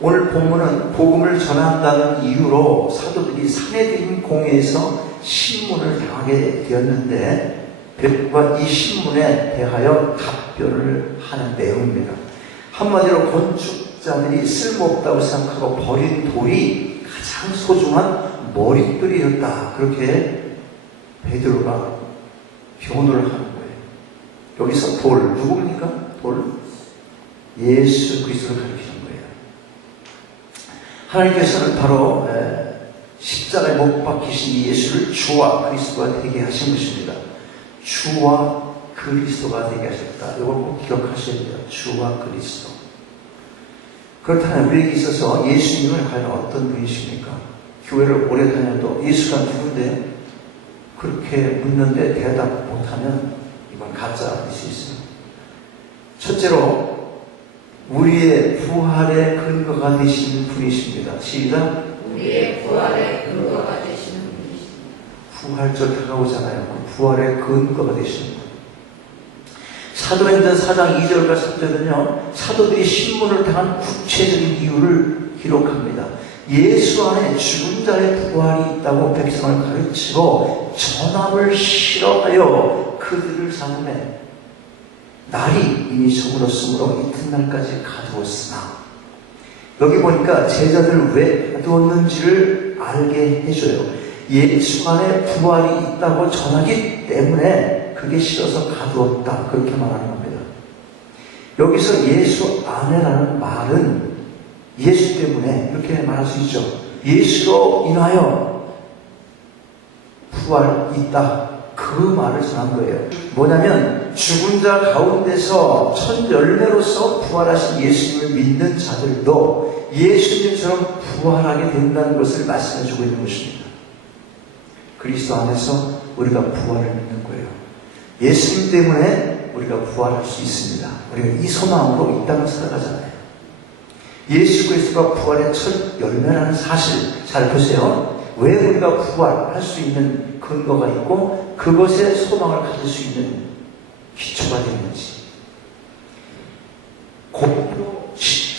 오늘 본문은 복음을 전한다는 이유로 사도들이 사내들인 공회에서 신문을 당하게 되었는데 베드로가 이 신문에 대하여 답변을 하는 내용입니다. 한마디로 건축자들이 쓸모없다고 생각하고 버린 돌이 가장 소중한 머릿돌이었다. 그렇게 베드로가 변호를 하는 거예요. 여기서 돌, 누굽니까? 돌? 예수 그리스도를 가리키는 거예요. 하나님께서는 바로 십자가에 못 박히신 이 예수를 주와 그리스도가 되게 하신 것입니다. 주와 그리스도가 되게 하셨다. 이걸 꼭 기억하셔야 돼요. 주와 그리스도. 그렇다면 우리에게 있어서 예수님은 과연 어떤 분이십니까? 교회를 오래 다녀도 예수가 누군데? 그렇게 묻는데 대답 못하면 이건 가짜일 수 있습니다. 첫째로 우리의 부활의 근거가 되시는 분이십니다. 시작. 우리의 부활의 근거가 되시는 분이십니다. 부활절 다가오잖아요. 그 부활의 근거가 되시는 분. 사도행전 4장 2절과 3절은요. 사도들이 신문을 당한 구체적인 이유를 기록합니다. 예수 안에 죽은 자의 부활이 있다고 백성을 가르치고 전함을 실어하여 그들을 삼음에 날이 이미 저물었으므로 이튿날까지 가두었으나 여기 보니까 제자들을 왜 가두었는지를 알게 해줘요. 예수 안에 부활이 있다고 전하기 때문에 그게 싫어서 가두었다. 그렇게 말하는 겁니다. 여기서 예수 안에라는 말은 예수 때문에 이렇게 말할 수 있죠. 예수로 인하여 부활이 있다. 그 말을 전한 거예요. 뭐냐면 죽은 자 가운데서 첫 열매로서 부활하신 예수님을 믿는 자들도 예수님처럼 부활하게 된다는 것을 말씀해주고 있는 것입니다. 그리스도 안에서 우리가 부활을 믿는 거예요. 예수님 때문에 우리가 부활할 수 있습니다. 우리가 이 소망으로 이 땅을 살아가잖아요. 예수 그리스도가 부활의 첫 열매라는 사실 잘 보세요. 왜 우리가 부활할 수 있는 근거가 있고 그것에 소망을 가질 수 있는 기초가 되는지.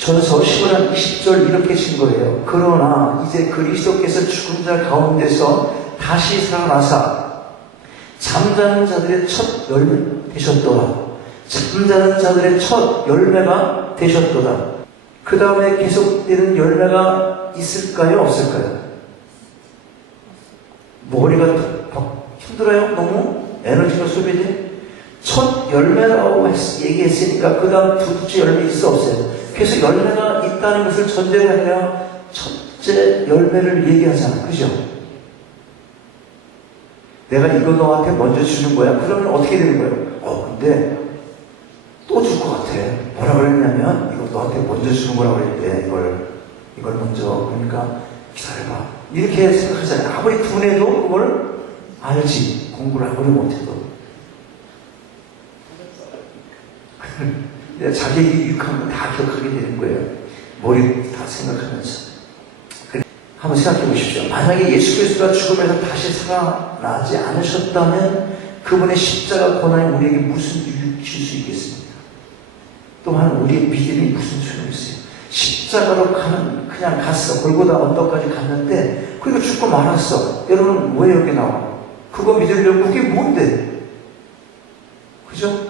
전서 15장 20절 이렇게 친 거예요. 그러나 이제 그리스도께서 죽은 자 가운데서 다시 살아나사 잠자는 자들의 첫 열매 되셨도다. 잠자는 자들의 첫 열매가 되셨도다. 그 다음에 계속되는 열매가 있을까요? 없을까요? 머리가 힘들어요? 너무? 에너지가 소비돼? 첫 열매라고 얘기했으니까 그 다음 둘째 열매 있어 없어요? 그래서 열매가 있다는 것을 전제로 해야 첫째 열매를 얘기하잖아. 그죠? 내가 이거 너한테 먼저 주는 거야. 그러면 어떻게 되는 거예요? 근데 또 줄 것 같아. 뭐라 그랬냐면 이거 너한테 먼저 주는 거라고 그랬대. 이걸 먼저. 그러니까 기다려봐. 이렇게 생각하잖아요. 아무리 둔해도 그걸 알지. 공부를 아무리 못해도. 자기 유익한 거 다 기억하게 되는 거예요. 머리 다 생각하면서. 한번 생각해 보십시오. 만약에 예수 그리스도가 죽음에서 다시 살아나지 않으셨다면 그분의 십자가 고난이 우리에게 무슨 유익을 줄 수 있겠습니까? 또한 우리의 믿음이 무슨 소용이 있어요? 십자가로 그냥 갔어. 골고다 언덕까지 갔는데 그리고 죽고 말았어. 여러분 왜 여기 나와? 그거 믿으려고 그게 뭔데? 그죠?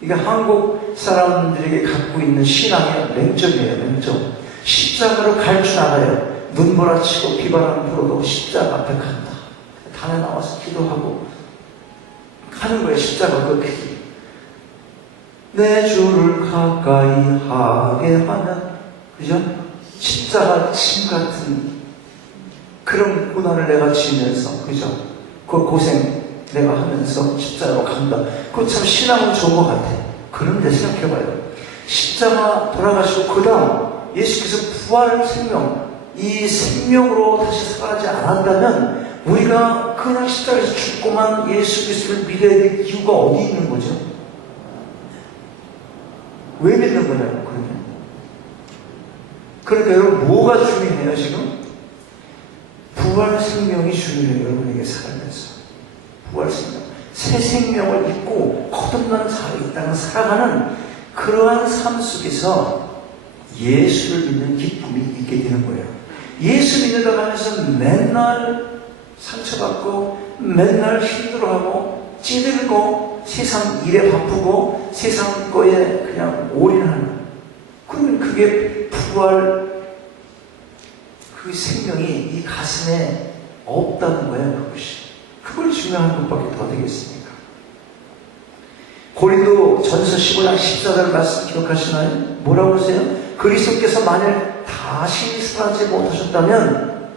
이게 한국 사람들에게 갖고 있는 신앙의 맹점이에요. 맹점. 십자가로 갈 줄 알아요. 눈보라치고 비바람 불어도 십자가 앞에 간다. 단에 나와서 기도하고 가는 거예요. 십자가 그 길. 내 주를 가까이 하게 하면, 그죠? 십자가 침 같은 그런 고난을 내가 지면서, 그죠? 그 고생 내가 하면서 십자가로 간다. 그거 참 신앙은 좋은 것 같아. 그런데 생각해봐요. 십자가 돌아가시고 그 다음 예수께서 부활 생명, 이 생명으로 다시 살아나지 않았다면 우리가 그냥 십자가에서 죽고만 예수 그리스도를 믿어야 될 이유가 어디 있는 거죠? 왜 믿는 거냐고, 그러면. 그러니까 여러분 뭐가 중요해요 지금? 부활 생명이 중요해요. 여러분에게 살면서 부활 생명, 새 생명을 입고 거듭난 자로 이 땅을 살아가는 그러한 삶 속에서 예수를 믿는 기쁨이 있게 되는 거예요. 예수 믿는다고 하면서 맨날 상처받고 맨날 힘들어하고 찌들고 세상 일에 바쁘고 세상 거에 그냥 올인하는, 그러면 그게 부활 그 생명이 이 가슴에 없다는 거예요. 그걸 중요한 것밖에 더 되겠습니까? 고린도 전서 15장 14절 말씀 기억하시나요? 뭐라고 그러세요? 그리스도께서 만일 다시 살아나지 못하셨다면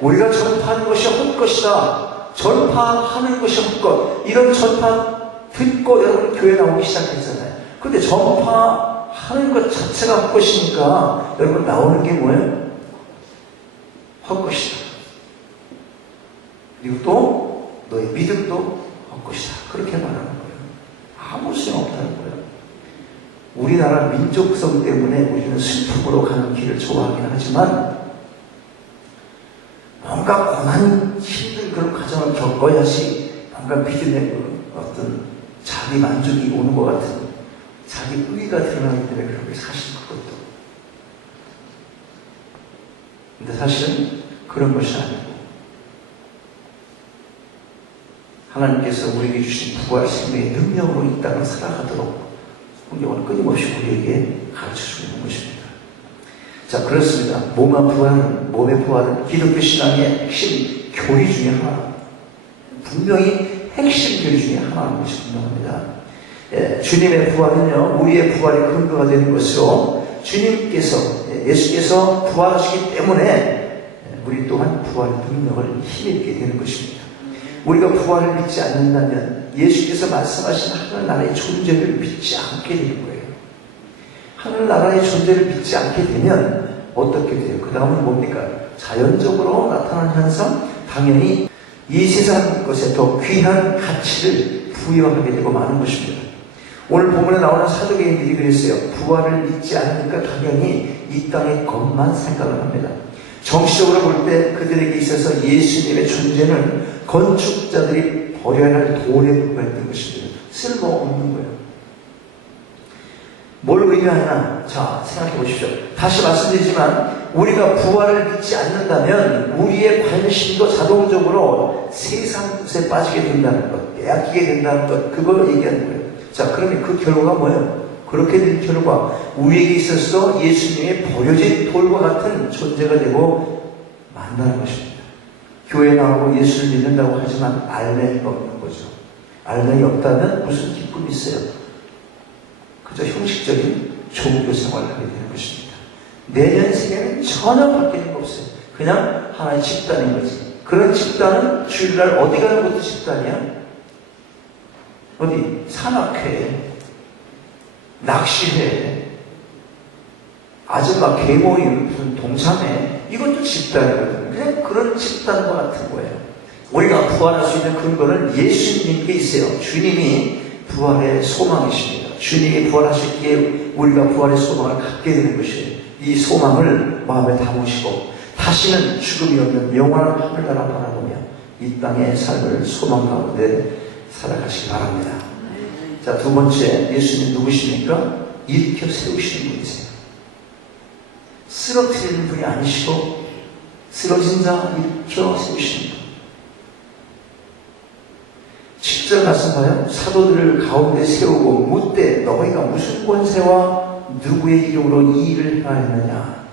우리가 전파하는 것이 헛것이다. 전파하는 것이 헛것. 이런 전파 듣고 여러분 교회 나오기 시작했잖아요. 근데 전파하는 것 자체가 헛것이니까 여러분 나오는 게 뭐예요? 헛것이다. 그리고 또 너의 믿음도 헛것이다. 그렇게 말하는 거예요. 아무 소용없다는 거예요. 우리나라 민족성 때문에 우리는 슬픔으로 가는 길을 좋아하긴 하지만 뭔가 고난 힘든 그런 과정을 겪어야지 뭔가 믿음의 어떤 자기 만족이 오는 것 같은 자기 의의가 드러나기 때문에 그런 게 사실 그것도. 근데 사실은 그런 것이 아니고 하나님께서 우리에게 주신 부활 생명의 능력으로 이 땅을 살아가도록 성경은 끊임없이 우리에게 가르쳐주고 있는 것입니다. 자, 그렇습니다. 몸의 부활은 기독교 신앙의 핵심 교리 중에 하나. 분명히 핵심 교리 중에 하나인 것이 분명합니다. 주님의 부활은요, 우리의 부활의 근거가 되는 것으로 예수께서 부활하시기 때문에 우리 또한 부활의 능력을 힘입게 되는 것입니다. 우리가 부활을 믿지 않는다면 예수께서 말씀하신 하늘나라의 존재를 믿지 않게 되는 거예요. 하늘나라의 존재를 믿지 않게 되면 어떻게 돼요? 그 다음은 뭡니까? 자연적으로 나타나는 현상, 당연히 이 세상 것에 더 귀한 가치를 부여하게 되고 마는 것입니다. 오늘 본문에 나오는 사도계인들이 그랬어요. 부활을 믿지 않으니까 당연히 이 땅의 것만 생각을 합니다. 정치적으로 볼 때 그들에게 있어서 예수님의 존재는 건축자들이 버려야 할 돌에 불과했던 것입니다. 쓸모없는 거예요. 뭘 의미하냐? 자, 생각해 보십시오. 다시 말씀드리지만 우리가 부활을 믿지 않는다면 우리의 관심도 자동적으로 세상 것에 빠지게 된다는 것, 빼앗기게 된다는 것, 그걸 얘기하는 거예요. 자, 그러면 그 결과가 뭐예요? 그렇게 된 결과 우리에게 있어서 예수님의 버려진 돌과 같은 존재가 되고 만나는 것입니다. 교회 나오고 예수를 믿는다고 하지만 알맹이가 없는 거죠. 알맹이 없다면 무슨 기쁨이 있어요? 그저 형식적인 종교 생활을 하게 되는 것입니다. 내년 세계는 전혀 바뀌는 거 없어요. 그냥 하나의 집단인 거지. 그런 집단은 주일날 어디 가는 것도 집단이야? 어디? 산악회, 낚시회, 아줌마 계모임, 무슨 동참회, 이것도 집단이거든요. 그냥 그런 집단과 같은 거예요. 우리가 부활할 수 있는 근거는 예수님께 있어요. 주님이 부활의 소망이십니다. 주님이 부활하셨기에 우리가 부활의 소망을 갖게 되는 것이에요. 이 소망을 마음에 담으시고 다시는 죽음이 없는 영원한 하늘나라 바라보며 이 땅의 삶을 소망 가운데 살아가시기 바랍니다. 자, 두 번째, 예수님 누구십니까? 일으켜 세우시는 분이세요. 쓰러뜨리는 분이 아니시고 쓰러진 자 일으켜 세우시는 분. 10절 말씀 봐요. 사도들을 가운데 세우고 묻되 너희가 무슨 권세와 누구의 이름으로 이 일을 행하였느냐.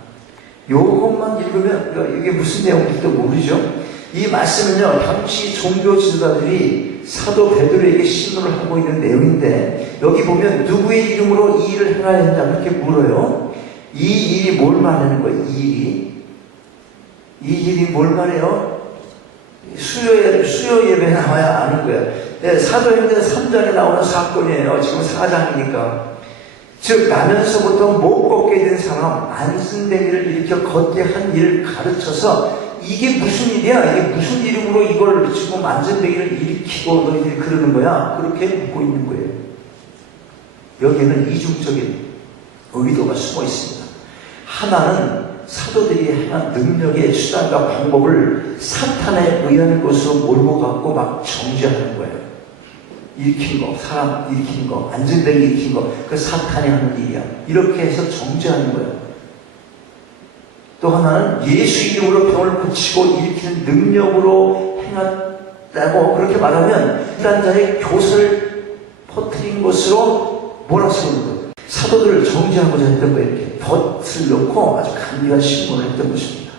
요것만 읽으면 이게 무슨 내용인지도 모르죠. 이 말씀은요, 당시 종교 지도자들이 사도 베드로에게 신문을 하고 있는 내용인데 여기 보면 누구의 이름으로 이 일을 행하였느냐 그렇게 물어요. 이 일이 뭘 말하는 거예요? 이 일이 뭘 말해요? 수요 예배에 나와야 아는 거예요. 네, 사도행전 3장에 나오는 사건이에요. 지금 4장이니까. 즉 나면서부터 못 걷게 된 사람, 안순뱅이를 일으켜 걷게 한 일을 가르쳐서 이게 무슨 일이야? 이게 무슨 이름으로 이걸 지금 안전뱅이를 일으키고 너희들이 그러는 거야? 그렇게 묻고 있는 거예요. 여기에는 이중적인 의도가 숨어 있습니다. 하나는 사도들이 행한 능력의 수단과 방법을 사탄에 의하는 것으로 몰고 갖고 막 정죄하는 거예요. 일으킨 거, 사람 일으킨 거, 안전벨 일으킨 거, 그 사탄이 하는 일이야. 이렇게 해서 정죄하는 거예요. 또 하나는 예수 이름으로 병을 고치고 일으키는 능력으로 행했다고 그렇게 말하면 이단자의 교설을 퍼뜨린 것으로 몰아세우는 거예요. 사도들을 정죄하고자 했던 거예요. 이렇게 덫을 놓고 아주 간비한 신문을 했던 것입니다.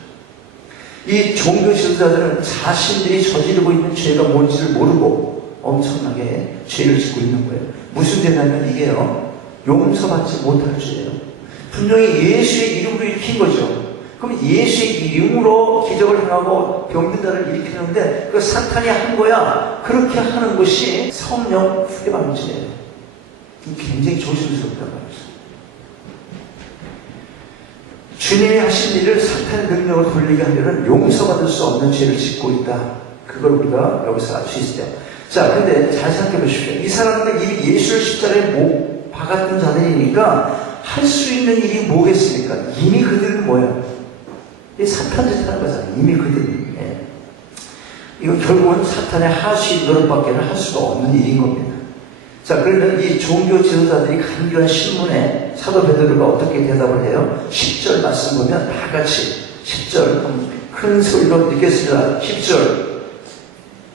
이 종교 지도자들은 자신들이 저지르고 있는 죄가 뭔지를 모르고 엄청나게 죄를 짓고 있는 거예요. 무슨 죄냐면 이게요, 용서받지 못할 죄예요. 분명히 예수의 이름으로 일으킨 거죠. 그럼 예수의 이름으로 기적을 행하고 병든 자를 일으키는데 그 사탄이 한 거야. 그렇게 하는 것이 성령 후대방죄예요. 굉장히 조심스럽단 말이죠. 주님이 하신 일을 사탄의 능력을 돌리게 하려는 용서받을 수 없는 죄를 짓고 있다. 그걸 우리가 여기서 알 수 있어요. 자, 근데 잘 생각해 보십시오. 이 사람들 이미 예수를 십자가에 못 박았던 자들이니까 할 수 있는 일이 뭐겠습니까? 이미 그들은 뭐야? 이 사탄 짓 하는 거잖아요. 이미 그들은. 예. 이거 결국은 사탄의 하수인 노릇밖에 할 수가 없는 일인 겁니다. 자, 그러면 이 종교 지도자들이 간교한 신문에 사도 베드로가 어떻게 대답을 해요? 10절 말씀 보면 다 같이 10절 큰 소리로 읽겠습니다. 10절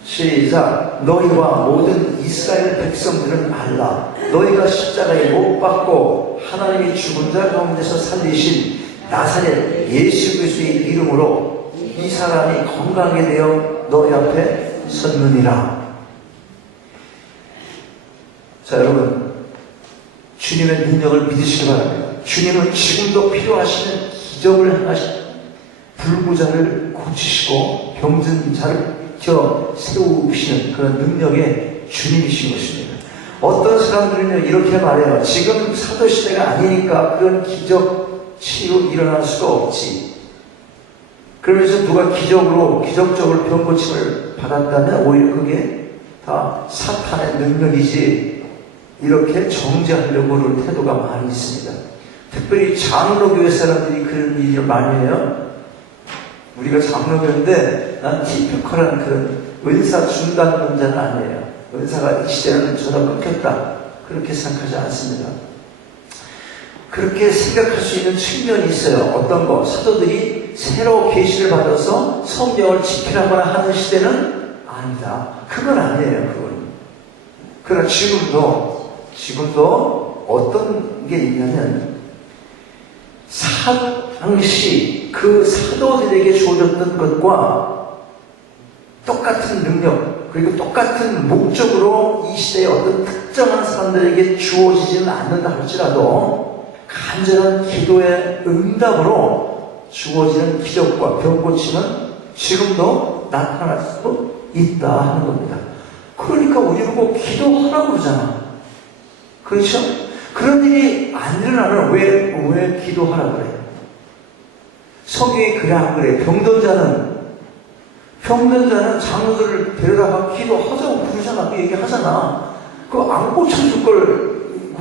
시작. 너희와 모든 이스라엘 백성들은 알라. 너희가 십자가에 못 박고 하나님이 죽은 자 가운데서 살리신 나사렛 예수 그리스도의 이름으로 이 사람이 건강하게 되어 너희 앞에 섰느니라. 자, 여러분, 주님의 능력을 믿으시기 바랍니다. 주님은 지금도 필요하시는 기적을 행하시고 불구자를 고치시고 병든 자를 세우시는 그런 능력의 주님이신 것입니다. 어떤 사람들은 이렇게 말해요. 지금 사도시대가 아니니까 그런 기적 치유 일어날 수가 없지. 그러면서 누가 기적적으로 병 고침을 받았다면 오히려 그게 다 사탄의 능력이지, 이렇게 정죄하려고 하는 태도가 많이 있습니다. 특별히 장로교회 사람들이 그런 일을 많이 해요. 우리가 장로교인데 난 티피컬한 그런 은사 중단론자는 아니에요. 은사가 이 시대는 전혀 끊겼다, 그렇게 생각하지 않습니다. 그렇게 생각할 수 있는 측면이 있어요. 어떤 거? 사도들이 새로 계시를 받아서 성경을 지키라거나 하는 시대는 아니다. 그건 아니에요. 그건. 그러나 지금도 어떤 게 있냐면 당시 그 사도들에게 주어졌던 것과 똑같은 능력 그리고 똑같은 목적으로 이 시대의 어떤 특정한 사람들에게 주어지지는 않는다 할지라도 간절한 기도의 응답으로 주어지는 기적과 병 고침은 지금도 나타날 수 있다 하는 겁니다. 그러니까 우리는 꼭 기도하라고 그러잖아. 그렇죠? 그런 일이 안 일어나면 왜 기도하라고 그래요? 성경에 그래 안 그래? 병든 자는 장로들을 데려다가 기도하자고 부르잖아. 그 얘기하잖아. 그거 안 고쳐줄 걸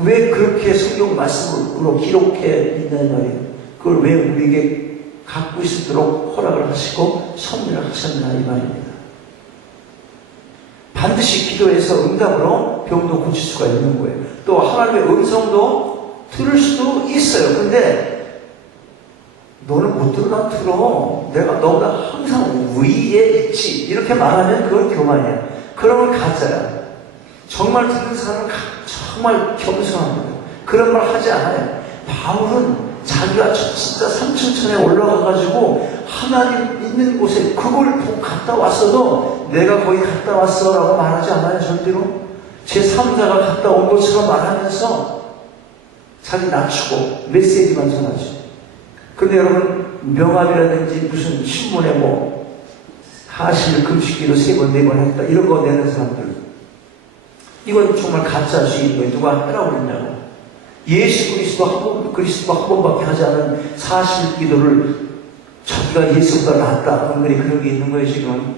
왜 그렇게 성경 말씀으로 기록해 있는 말이에요? 그걸 왜 우리에게 갖고 있도록 허락을 하시고 선물을 하셨나 이 말입니다. 반드시 기도해서 응답으로 병도 고칠 수가 있는 거예요. 또 하나님의 음성도 들을 수도 있어요. 근데 너는 못 들어, 난 들어. 내가 너보다 항상 위에 있지. 이렇게 말하면 그건 교만이야. 그러면 가짜야. 정말 듣는 사람은 정말 겸손합니다. 그런 말 하지 않아요. 바울은 자기가 진짜 삼층천에 올라가가지고 하나님 있는 곳에 그걸 갔다 왔어도 내가 거기 갔다 왔어 라고 말하지 않아요. 절대로. 제3자가 갔다 온 것처럼 말하면서 자기 낮추고 메시지만 전하죠. 근데 여러분, 명함이라든지 무슨 신문에 하실 금식기도 3번, 4번 했다 이런 거 내는 사람들, 이건 정말 가짜 주의인 거예요. 누가 하라고 그랬냐고. 예수 그리스도가 한 번밖에 하지 않은 사실 기도를 자기가 예수보다 낫다 그런 게 있는 거예요 지금.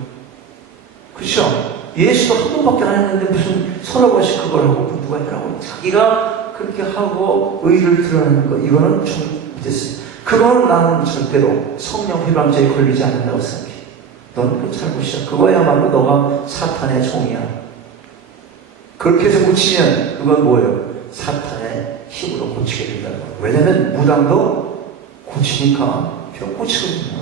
그렇죠? 예수도 한 번밖에 안 했는데 무슨 서너 번씩 그걸 하고 누가 하라고. 자기가 그렇게 하고 의를 드러내는 거, 이거는 좀 됐어요. 그거는 나는 절대로 성령 회방죄에 걸리지 않는다고 생각해. 너는 그 잘못이야. 그거야말로 너가 사탄의 종이야. 그렇게 해서 고치면 그건 뭐예요? 사탄의 힘으로 고치게 된다는 거예요. 왜냐하면 무당도 고치니까 병 고치거든요.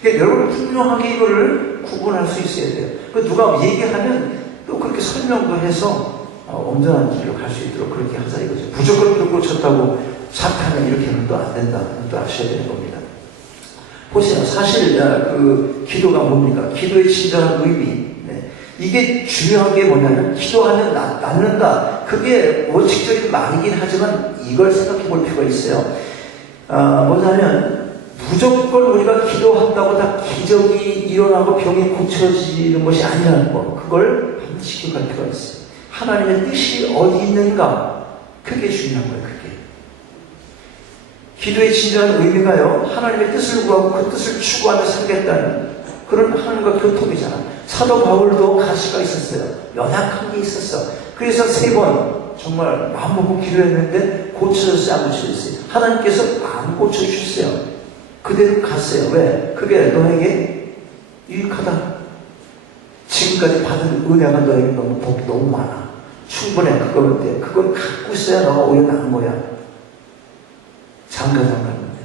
그러니까 여러분 분명하게 이거를 구분할 수 있어야 돼요. 누가 얘기하면 또 그렇게 설명도 해서 온전한 길로 갈 수 있도록 그렇게 하자 이거죠. 무조건 병 고쳤다고 사탄은 이렇게 하면 또 안 된다. 또 아셔야 되는 겁니다. 보세요. 사실 그 기도가 뭡니까? 기도의 진정한 의미. 네. 이게 중요한 게 뭐냐면 기도하면 낫는다. 그게 원칙적인 말이긴 하지만 이걸 생각해 볼 필요가 있어요. 뭐냐면 무조건 우리가 기도한다고 다 기적이 일어나고 병이 고쳐지는 것이 아니라는 거. 그걸 반드시 기억할 필요가 있어요. 하나님의 뜻이 어디 있는가? 그게 중요한 거예요. 그게. 기도의 진정한 의미가요, 하나님의 뜻을 구하고 그 뜻을 추구하며 살겠다는 그런 하나님과 교통이잖아. 사도 바울도 가시가 있었어요. 연약한 게 있었어. 그래서 3번 정말 마음 먹고 기도했는데 고쳐졌어요? 안 고쳐졌어요? 하나님께서 안 고쳐주셨어요. 그대로 갔어요. 왜? 그게 너에게 유익하다. 지금까지 받은 은혜가 너에게 너무 많아. 충분해. 그건 갖고 있어야 너가 오히려 나은 거야. 장가장가 건데.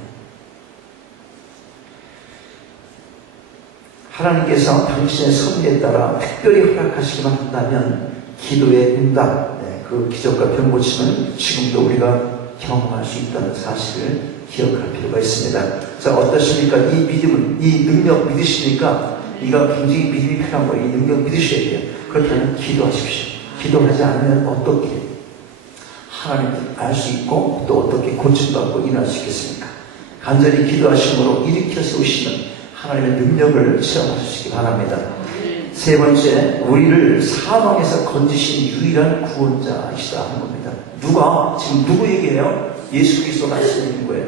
하나님께서 당신의 섭리에 따라 특별히 허락하시기만 한다면 기도의 응답, 그 기적과 병 고침은 지금도 우리가 경험할 수 있다는 사실을 기억할 필요가 있습니다. 자, 어떠십니까? 이 믿음은, 이 능력 믿으십니까? 이가 굉장히 믿음이 필요한 거예요. 이 능력 믿으셔야 돼요. 그렇다면 기도하십시오. 기도하지 않으면 어떻게 하나님을 알 수 있고 또 어떻게 고침받고 일어날 수 있겠습니까? 간절히 기도하심으로 일으켜 세우시는 하나님의 능력을 체험하시기 바랍니다. 3번째, 우리를 사망에서 건지신 유일한 구원자이시다 하는 겁니다. 누가? 지금 누구 얘기해요? 예수 그리스도 말씀인 거예요.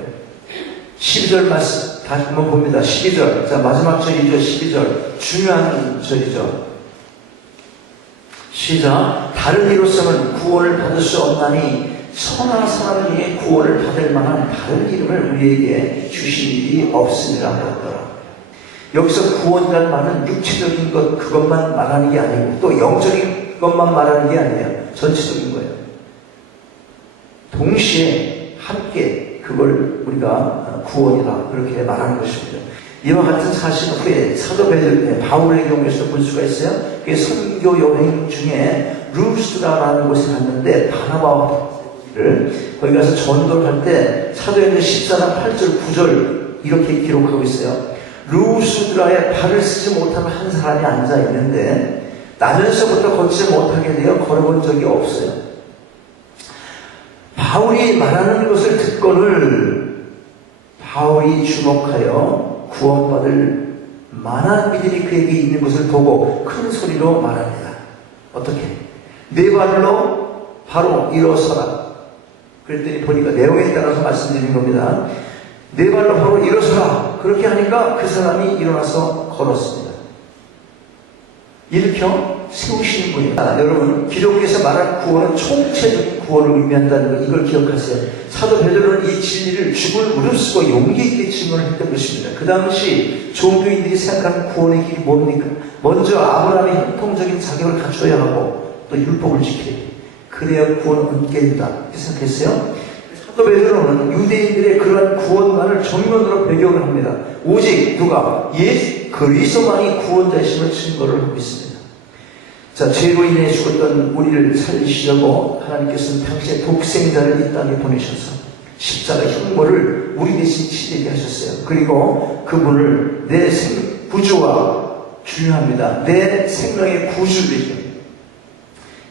12절 말씀 다시 한번 봅니다. 12절. 자, 마지막 절이죠. 12절. 중요한 절이죠. 시작. 다른 이로서는 구원을 받을 수 없나니 선한 사람 중에 구원을 받을 만한 다른 이름을 우리에게 주신 일이 없음이라 하였더라. 여기서 구원이라는 말은 육체적인 것 그것만 말하는 게 아니고 또 영적인 것만 말하는 게 아니에요. 전체적인 거예요. 동시에 함께 그걸 우리가 구원이라 그렇게 말하는 것입니다. 이와 같은 사실은 후에 사도 바울의 경우에서 볼 수가 있어요. 그게 선교 여행 중에 루스드라라는 곳에 갔는데 바나바를 거기 가서 전도를 할 때 사도행전 14장 8절 9절 이렇게 기록하고 있어요. 루스드라에 발을 쓰지 못하는 한 사람이 앉아 있는데 나면서부터 걷지 못하게 되어 걸어본 적이 없어요. 바울이 말하는 것을 듣고는 바울이 주목하여 구원받을 만한 믿음이 그에게 있는 것을 보고 큰 소리로 말합니다. 어떻게? 네 발로 바로 일어서라. 그랬더니 보니까 내용에 따라서 말씀드리는 겁니다. 네 발로 바로 일어서라. 그렇게 하니까 그 사람이 일어나서 걸었습니다. 일으켜 세우시는 분이에요. 여러분, 기독교에서 말한 구원은 총체적인 구원을 의미한다는 것, 이걸 기억하세요. 사도 베드로는 이 진리를 죽을 무릅쓰고 용기 있게 증언을 했던 것입니다. 그 당시 종교인들이 생각하는 구원의 길이 뭡니까? 먼저 아브라함의 형통적인 자격을 갖춰야 하고 또 율법을 지켜야 돼요. 그래야 구원을 얻게 된다. 이렇게 생각했어요. 사도 베드로는 유대인들의 그러한 구원관을 정면으로 배경을 합니다. 오직 누가? 예수 그리스도만이 구원자이심을 증거를 하고 있습니다. 자, 죄로 인해 죽었던 우리를 살리시려고 하나님께서는 당시에 독생자를 이 땅에 보내셔서 십자가 형벌을 우리 대신 치르게 하셨어요. 그리고 그분을 내 구주와 중요합니다. 내 생명의 구주이죠.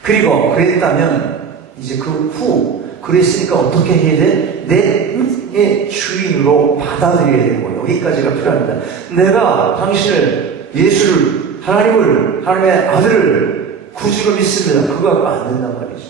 그리고 그랬다면 이제 그 후 그랬으니까 어떻게 해야 돼? 내 인생의 주인으로 받아들여야 되는 거예요. 여기까지가 필요합니다. 내가 당신을, 예수를, 하나님의 아들을 구주로 믿습니다. 그거 갖고 안 된단 말이죠.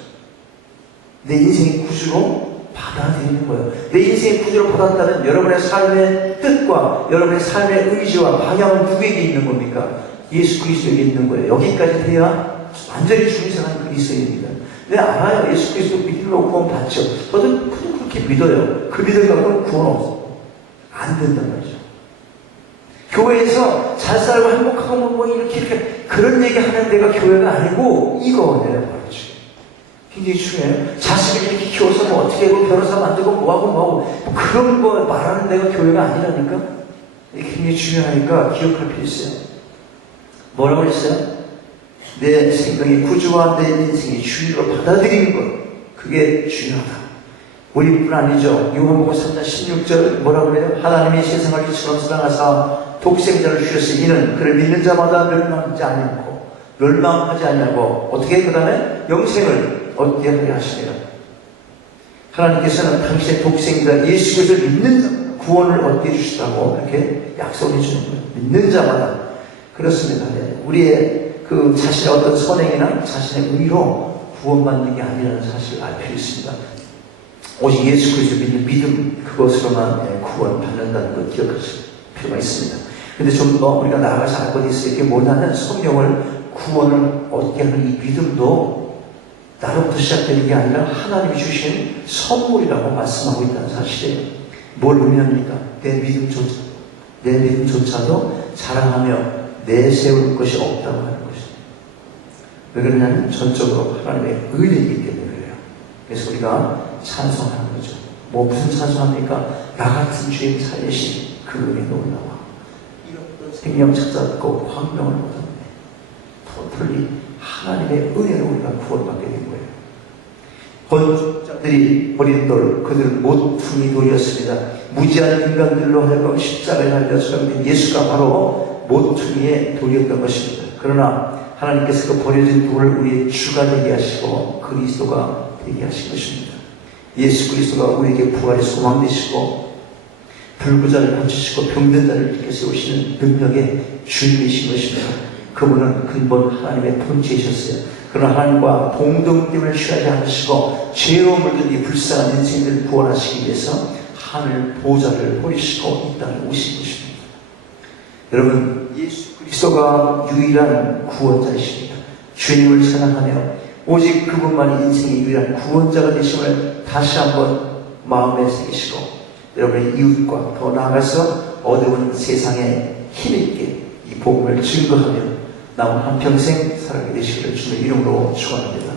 내 인생의 구주로 받아들이는 거예요. 내 인생의 구주로 받았다면 여러분의 삶의 뜻과 여러분의 삶의 의지와 방향은 누구에게 있는 겁니까? 예수 그리스도에게 있는 거예요. 여기까지 돼야 완전히 중생한 그리스도입니다. 네, 알아요. 예수 그리스도 믿음으로 구원 받죠. 저도 그렇게 믿어요. 그 믿음 갖고는 구원 없어. 안 된단 말이죠. 교회에서 잘 살고 행복하고 뭐 이렇게 그런 얘기 하는 데가 교회가 아니고 이거예요. 바로 지금. 굉장히 중요해요. 자식을 이렇게 키워서 뭐 어떻게 하고 변호사 만들고 뭐하고 뭐 그런 거 말하는 데가 교회가 아니라니까. 이게 굉장히 중요하니까 기억할 필요 있어요. 뭐라고 했어요? 내 생명의 구주와 내 인생의 주인으로 받아들이는 것, 그게 중요하다. 우리뿐 아니죠. 요한복음 3장 16절 뭐라고 그래요? 하나님이 세상을 이처럼 사랑하사 독생자를 주셨으니 이는 그를 믿는 자마다 멸망하지 아니하고 어떻게 그 다음에 영생을 얻게 하려 하시니라. 하나님께서는 당신의 독생자 예수 그리스도를 믿는 자 구원을 얻게 해주시다고 이렇게 약속해 주는 거예요. 믿는 자마다. 그렇습니다. 우리의 그 자신의 어떤 선행이나 자신의 의로 구원받는 게 아니라는 사실을 알 필요 있습니다. 오직 예수 그리스도 믿는 믿음, 그것으로만 구원받는다는 걸 기억하실 필요가 있습니다. 근데 좀 더 우리가 나아가서 알 것이 있어요. 이게 뭐냐면 성령을 구원을 얻게 하는 이 믿음도 나로부터 시작되는 게 아니라 하나님이 주신 선물이라고 말씀하고 있다는 사실이에요. 뭘 의미합니까? 내 믿음조차도 자랑하며 내세울 것이 없다고 하는 것입니다. 왜 그러냐면 전적으로 하나님의 의리이기 때문에 그래요. 그래서 우리가 찬송하는 거죠. 뭐 무슨 찬송합니까? 나 같은 주인 살리신 그 은혜 놀라워. 이런 생명 찾았고 광명을 얻었네. 토탈리 하나님의 은혜로 우리가 구원받게 된 거예요. 번족자들이 버린 돌, 그들은 모퉁이 돌이었습니다. 무지한 인간들로 하여금 십자가에 달려 처형된 예수가 바로 모퉁이의 돌이었던 것입니다. 그러나 하나님께서 그 버려진 돌을 우리의 주가 되게 하시고 그리스도가 되게 하신 것입니다. 예수 그리스도가 우리에게 부활의 소망 되시고 불구자를 고치시고 병든 자를 일으켜 세우시는 능력의 주님이신 것입니다. 그분은 근본 하나님의 통치이셨어요. 그러나 하나님과 동등됨을 취하지 않으시고 죄로 물든 이 불쌍한 인생들을 구원하시기 위해서 하늘 보좌를 버리시고 이 땅에 오신 것입니다. 여러분, 예수 그리스도가 유일한 구원자이십니다. 주님을 찬양하며 오직 그분만이 인생의 유일한 구원자가 되심을 다시 한번 마음에 새기시고 여러분의 이웃과 더 나아가서 어두운 세상에 힘있게 이 복음을 증거하며 남은 한평생 살아가게 되시기를 주의 이름으로 축원합니다.